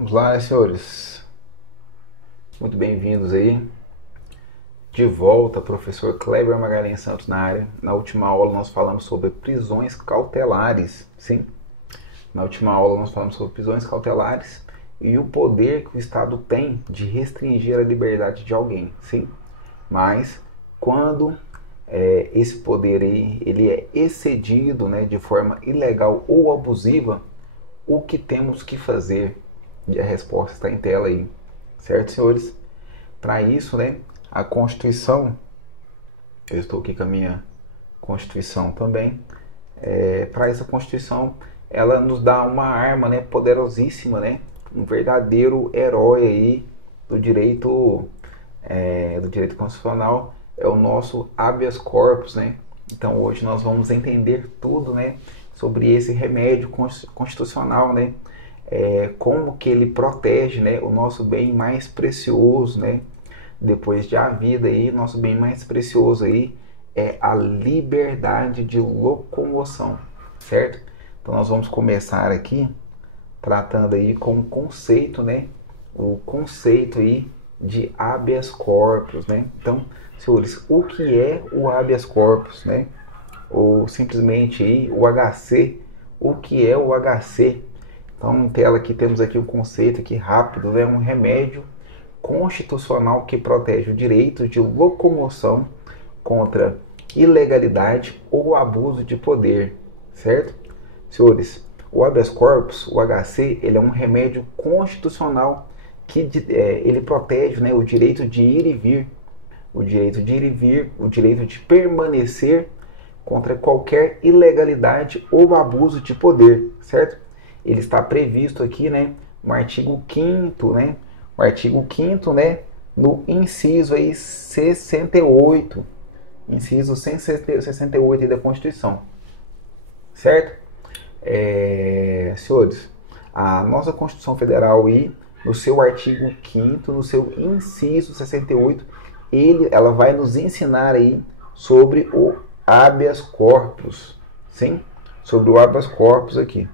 Vamos lá, senhores. Muito bem-vindos aí. De volta, professor Kleber Magalhães Santos na área. Na última aula nós falamos sobre prisões cautelares, sim? Na última aula nós falamos sobre prisões cautelares e o poder que o Estado tem de restringir a liberdade de alguém, sim? Mas quando esse poder aí, ele é excedido, né, de forma ilegal ou abusiva, o que temos que fazer? E a resposta está em tela aí, certo, senhores? Para isso, né, a Constituição, eu estou aqui com a minha Constituição também, para isso a Constituição, ela nos dá uma arma, né, poderosíssima, né, um verdadeiro herói aí do direito constitucional, é o nosso habeas corpus, né? Então hoje nós vamos entender tudo, né, sobre esse remédio constitucional, né? Como que ele protege, né, o nosso bem mais precioso, né? Depois de a vida aí, nosso bem mais precioso aí é a liberdade de locomoção, certo? Então nós vamos começar aqui tratando aí com o conceito, né? O conceito aí de habeas corpus, né? Então, senhores, o que é o habeas corpus, né? Ou simplesmente aí o HC, o que é o HC? Então, em tela aqui temos aqui um conceito aqui rápido, né? Um remédio constitucional que protege o direito de locomoção contra ilegalidade ou abuso de poder, certo? Senhores, o habeas corpus, o HC, ele é um remédio constitucional que ele protege, né, o direito de ir e vir, o direito de ir e vir, o direito de permanecer contra qualquer ilegalidade ou abuso de poder, certo? Ele está previsto aqui, né, no artigo 5º, né, o artigo 5º, né, no inciso aí 68, inciso 168 da Constituição, certo? Senhores, a nossa Constituição Federal aí, no seu artigo 5º, no seu inciso 68, ela vai nos ensinar aí sobre o habeas corpus, sim? Sobre o habeas corpus aqui.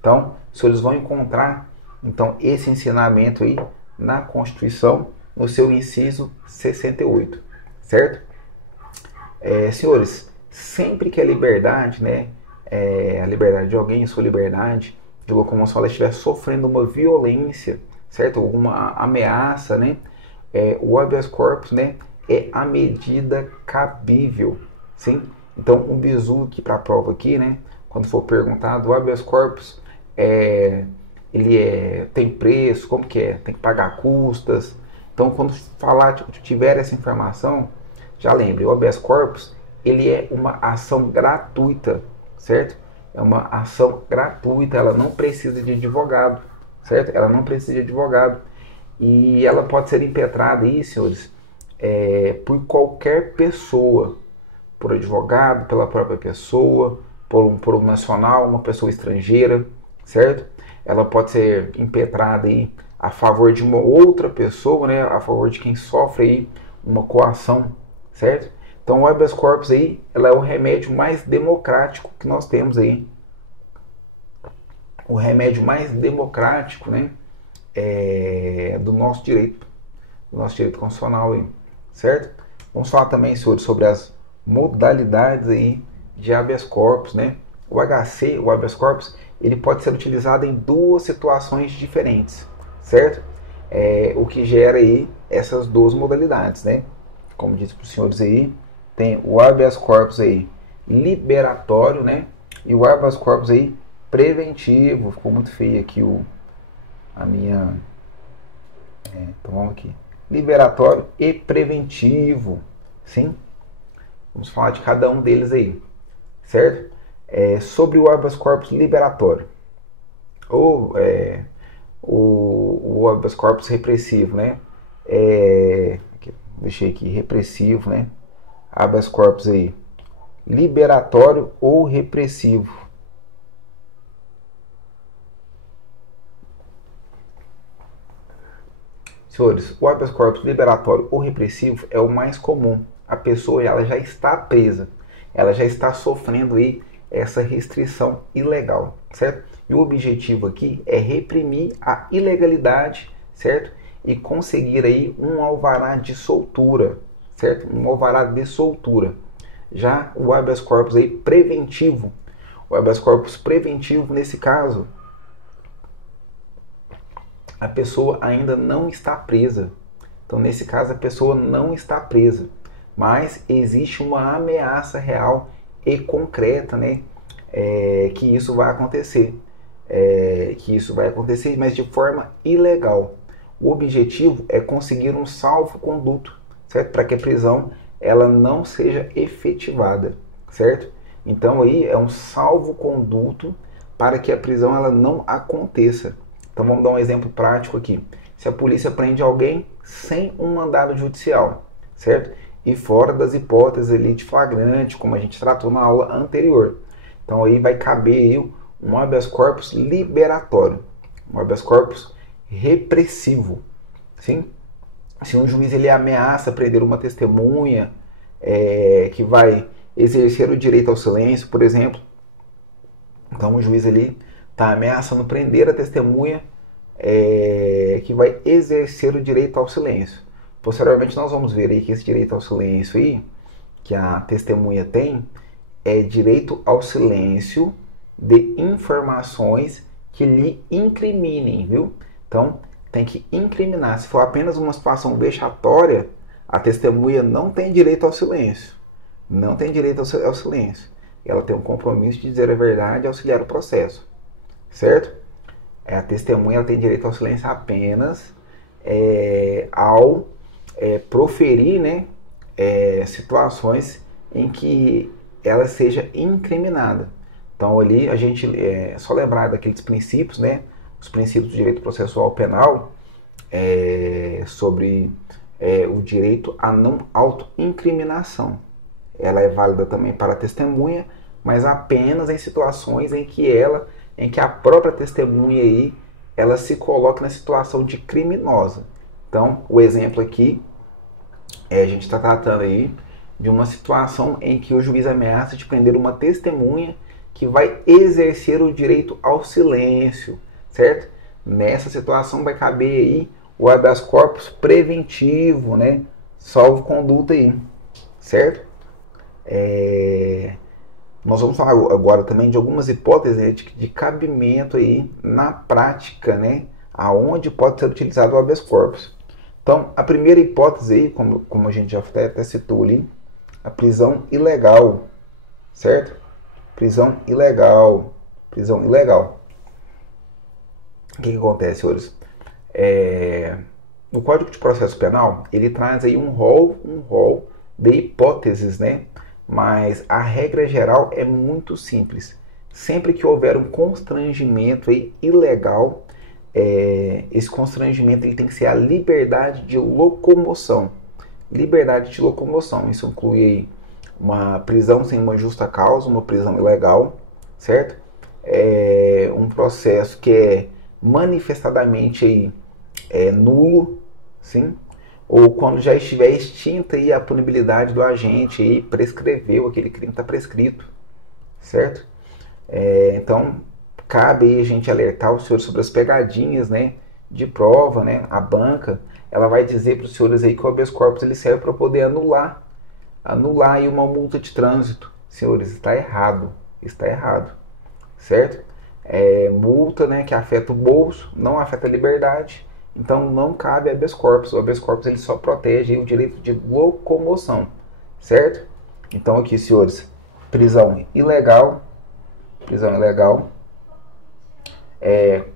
Então, os senhores vão encontrar então esse ensinamento aí na Constituição, no seu inciso 68, certo? Senhores, sempre que a liberdade, né, a liberdade de alguém, sua liberdade de locomoção, ela estiver sofrendo uma violência, certo? Alguma ameaça, né? O habeas corpus, né, é a medida cabível, sim? Então, um bizu aqui para a prova aqui, né? Quando for perguntado, o habeas corpus tem preço, como que é? Tem que pagar custas. Então, quando tiver essa informação, já lembre, o habeas corpus, ele é uma ação gratuita, certo? É uma ação gratuita, ela não precisa de advogado, certo? Ela não precisa de advogado. E ela pode ser impetrada aí, senhores, por qualquer pessoa, por advogado, pela própria pessoa, por um nacional, uma pessoa estrangeira, certo? Ela pode ser impetrada aí a favor de uma outra pessoa, né? A favor de quem sofre aí uma coação, certo? Então o habeas corpus aí, ela é o remédio mais democrático que nós temos aí. O remédio mais democrático, né? Do nosso direito constitucional aí, certo? Vamos falar também, senhores, sobre as modalidades aí de habeas corpus, né? O HC, o habeas corpus, ele pode ser utilizado em duas situações diferentes, certo? O que gera aí essas duas modalidades, né? Como disse para os senhores aí, tem o habeas corpus aí liberatório, né? E o habeas corpus aí preventivo. Ficou muito feio aqui a minha... então vamos aqui. Liberatório e preventivo, sim? Vamos falar de cada um deles aí, certo? Sobre o habeas corpus liberatório, ou o habeas corpus repressivo, né? Deixei aqui, repressivo, né? Habeas corpus aí, liberatório ou repressivo. Senhores, o habeas corpus liberatório ou repressivo é o mais comum. A pessoa ela já está presa, ela já está sofrendo aí essa restrição ilegal, certo? E o objetivo aqui é reprimir a ilegalidade, certo? E conseguir aí um alvará de soltura, certo? Um alvará de soltura. Já o habeas corpus aí preventivo, o habeas corpus preventivo nesse caso, a pessoa ainda não está presa. Então, nesse caso, a pessoa não está presa, mas existe uma ameaça real e concreta, né? Que isso vai acontecer. Mas de forma ilegal. O objetivo é conseguir um salvo-conduto, certo? Para que a prisão ela não seja efetivada, certo? Então, aí é um salvo-conduto para que a prisão ela não aconteça. Então vamos dar um exemplo prático aqui. Se a polícia prende alguém sem um mandado judicial, certo? E fora das hipóteses ali de flagrante, como a gente tratou na aula anterior. Então aí vai caber aí um habeas corpus liberatório, um habeas corpus repressivo, sim? Se um juiz ele ameaça prender uma testemunha que vai exercer o direito ao silêncio, por exemplo, então o juiz ali está ameaçando prender a testemunha que vai exercer o direito ao silêncio. Posteriormente nós vamos ver aí que esse direito ao silêncio aí, que a testemunha tem, é direito ao silêncio de informações que lhe incriminem, viu? Então tem que incriminar. Se for apenas uma situação vexatória, a testemunha não tem direito ao silêncio. Não tem direito ao silêncio. Ela tem um compromisso de dizer a verdade e auxiliar o processo, certo? A testemunha ela tem direito ao silêncio apenas ao proferir, né, situações em que ela seja incriminada. Então ali a gente só lembrar daqueles princípios, né, os princípios do direito processual penal sobre o direito à não autoincriminação. Ela é válida também para a testemunha, mas apenas em situações em que a própria testemunha aí, ela se coloca na situação de criminosa. Então, o exemplo aqui, a gente está tratando aí de uma situação em que o juiz ameaça de prender uma testemunha que vai exercer o direito ao silêncio, certo? Nessa situação vai caber aí o habeas corpus preventivo, né? Salvo-conduto aí, certo? Nós vamos falar agora também de algumas hipóteses, né, de cabimento aí na prática, né, aonde pode ser utilizado o habeas corpus. Então, a primeira hipótese aí, como a gente já até citou ali, a prisão ilegal, certo? Prisão ilegal. O que acontece, senhores? No Código de Processo Penal, ele traz aí um rol de hipóteses, né? Mas a regra geral é muito simples. Sempre que houver um constrangimento aí ilegal, esse constrangimento ele tem que ser a liberdade de locomoção. Liberdade de locomoção. Isso inclui aí uma prisão sem uma justa causa, uma prisão ilegal, certo? Um processo que é manifestadamente aí, nulo, sim? Ou quando já estiver extinta aí a punibilidade do agente e prescreveu, aquele crime está prescrito, certo? Então, cabe aí a gente alertar os senhores sobre as pegadinhas, né, de prova, né? A banca, ela vai dizer para os senhores aí que o habeas corpus ele serve para poder anular aí uma multa de trânsito. Senhores, está errado, certo? Multa, né, que afeta o bolso, não afeta a liberdade. Então não cabe habeas corpus. O habeas corpus ele só protege o direito de locomoção, certo? Então aqui, senhores, prisão ilegal,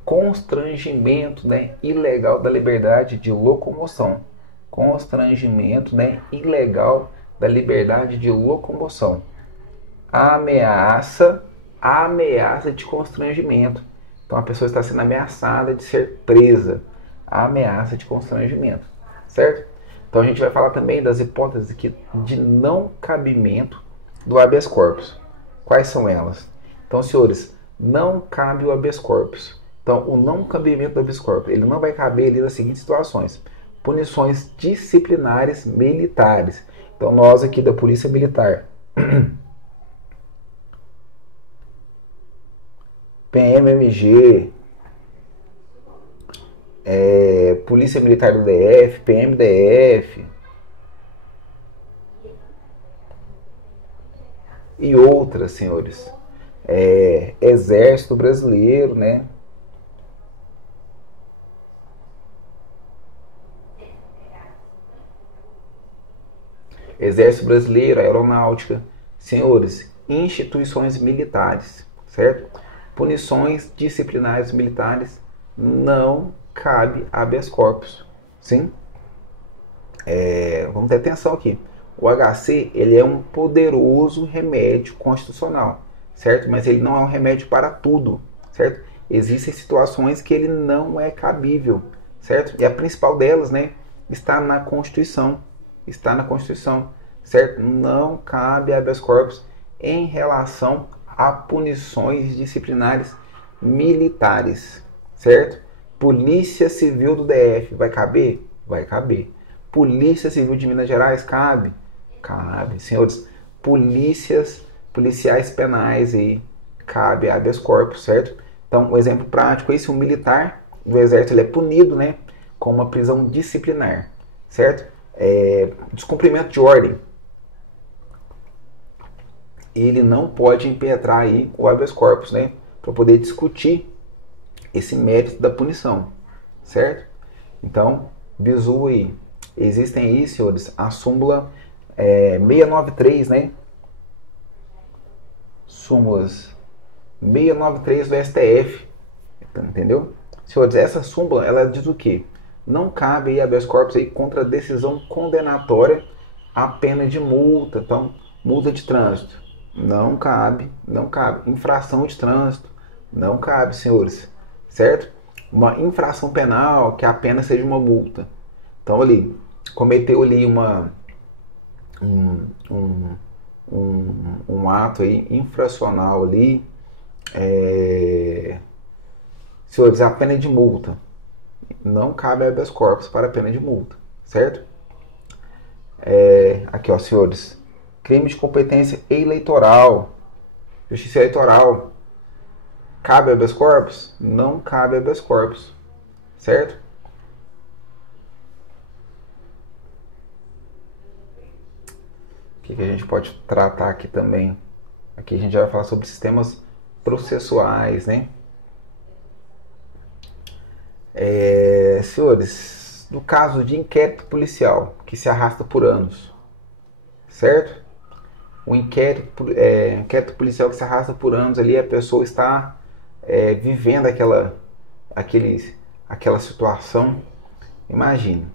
constrangimento, né, ilegal da liberdade de locomoção, constrangimento, né, ilegal da liberdade de locomoção, ameaça de constrangimento. Então a pessoa está sendo ameaçada de ser presa. A ameaça de constrangimento, certo? Então a gente vai falar também das hipóteses aqui de não cabimento do habeas corpus. Quais são elas? Então, senhores, não cabe o habeas corpus. Então, o não cabimento do habeas corpus, ele não vai caber ali nas seguintes situações: punições disciplinares militares. Então, nós aqui da Polícia Militar, PMMG, Polícia Militar do DF, PMDF e outras, senhores. Exército Brasileiro, né? Exército Brasileiro, Aeronáutica, senhores, instituições militares, certo? Punições disciplinares militares não cabe habeas corpus, sim? Vamos ter atenção aqui. O HC, ele é um poderoso remédio constitucional, certo? Mas ele não é um remédio para tudo, certo? Existem situações que ele não é cabível, certo? E a principal delas, né, está na Constituição, certo? Não cabe habeas corpus em relação a punições disciplinares militares, certo? Polícia Civil do DF, vai caber? Vai caber. Polícia Civil de Minas Gerais, cabe? Cabe. Senhores, policiais penais aí, cabe habeas corpus, certo? Então, um exemplo prático, esse um militar do exército, ele é punido, né, com uma prisão disciplinar, certo? Descumprimento de ordem, ele não pode impetrar aí o habeas corpus, né, para poder discutir esse mérito da punição, certo? Então, bizu aí. Existem aí, senhores, a súmula 693, né? Súmulas 693 do STF, entendeu? Senhores, essa súmula, ela diz o quê? Não cabe aí habeas corpus aí contra decisão condenatória a pena de multa. Então, multa de trânsito, não cabe, não cabe. Infração de trânsito, não cabe, senhores, certo? Uma infração penal que a pena seja uma multa. Então, ali, cometeu ali um ato aí infracional ali, senhores, a pena de multa. Não cabe habeas corpus para a pena de multa, certo? Aqui, ó, senhores, crime de competência eleitoral, justiça eleitoral, cabe habeas corpus? Não cabe habeas corpus, certo? O que a gente pode tratar aqui também? Aqui a gente vai falar sobre sistemas processuais, né? Senhores, no caso de inquérito policial que se arrasta por anos, certo? O inquérito policial que se arrasta por anos ali, a pessoa está vivendo aquela situação. Imagine,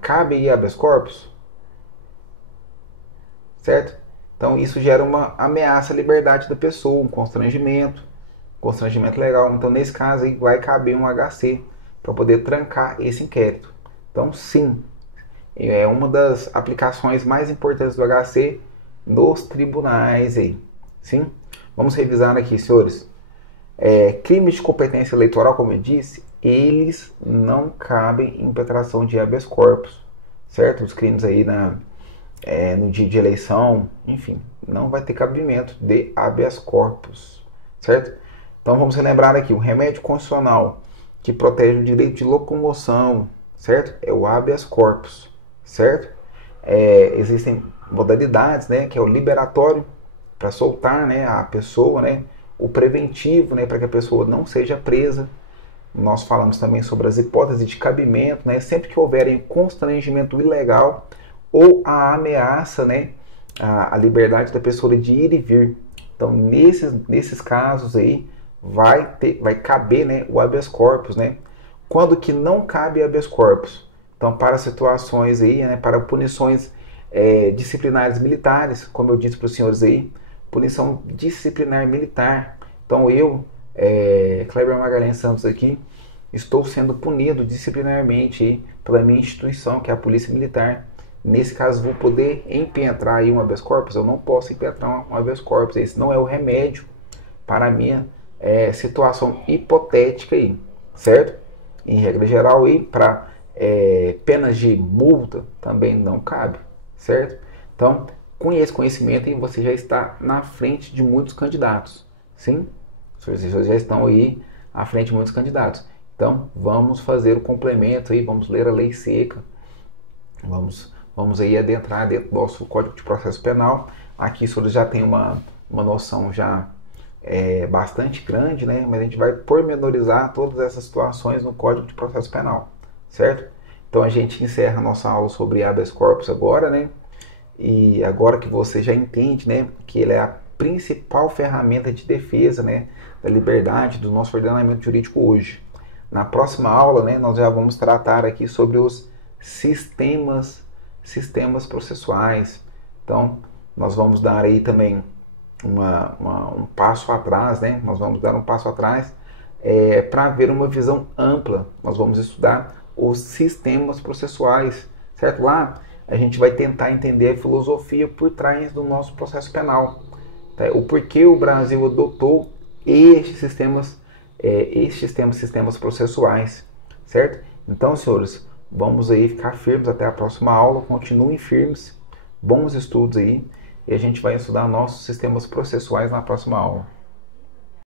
cabe aí habeas corpus, certo? Então isso gera uma ameaça à liberdade da pessoa, um constrangimento legal. Então nesse caso aí vai caber um HC para poder trancar esse inquérito. Então sim, é uma das aplicações mais importantes do HC nos tribunais aí. Sim? Vamos revisar aqui, senhores. Crimes de competência eleitoral, como eu disse, eles não cabem impetração de habeas corpus, certo? Os crimes aí no dia de eleição, enfim, não vai ter cabimento de habeas corpus, certo? Então vamos relembrar aqui, o remédio constitucional que protege o direito de locomoção, certo? É o habeas corpus, certo? Existem modalidades, né, que é o liberatório, para soltar, né, a pessoa, né, o preventivo, né, para que a pessoa não seja presa. Nós falamos também sobre as hipóteses de cabimento, né, sempre que houver constrangimento ilegal ou a ameaça, né, a liberdade da pessoa de ir e vir. Então, nesses casos aí, vai caber, né, o habeas corpus, né? Quando que não cabe habeas corpus? Então, para situações aí, né, para punições disciplinares militares, como eu disse para os senhores aí, punição disciplinar militar. Então, eu, Kleber Magalhães Santos aqui, estou sendo punido disciplinarmente aí pela minha instituição, que é a Polícia Militar. Nesse caso, vou poder impetrar aí um habeas corpus? Eu não posso impetrar um habeas corpus. Esse não é o remédio para a minha situação hipotética aí, certo? Em regra geral, aí, para penas de multa também não cabe, certo? Então, com esse conhecimento, aí, você já está na frente de muitos candidatos, sim? Os senhores já estão aí à frente de muitos candidatos. Então, vamos fazer o complemento aí, vamos ler a lei seca, vamos aí adentrar dentro do nosso Código de Processo Penal. Aqui os senhores já têm uma noção já bastante grande, né? Mas a gente vai pormenorizar todas essas situações no Código de Processo Penal, certo? Então a gente encerra a nossa aula sobre habeas corpus agora, né? E agora que você já entende, né, que ele é a principal ferramenta de defesa, né, da liberdade do nosso ordenamento jurídico hoje. Na próxima aula, né, nós já vamos tratar aqui sobre os sistemas processuais. Então, nós vamos dar aí também um passo atrás, né? Nós vamos dar um passo atrás para ver uma visão ampla. Nós vamos estudar os sistemas processuais, certo? Lá a gente vai tentar entender a filosofia por trás do nosso processo penal, tá? O porquê o Brasil adotou estes sistemas processuais, certo? Então, senhores, vamos aí ficar firmes até a próxima aula. Continuem firmes, bons estudos aí, e a gente vai estudar nossos sistemas processuais na próxima aula.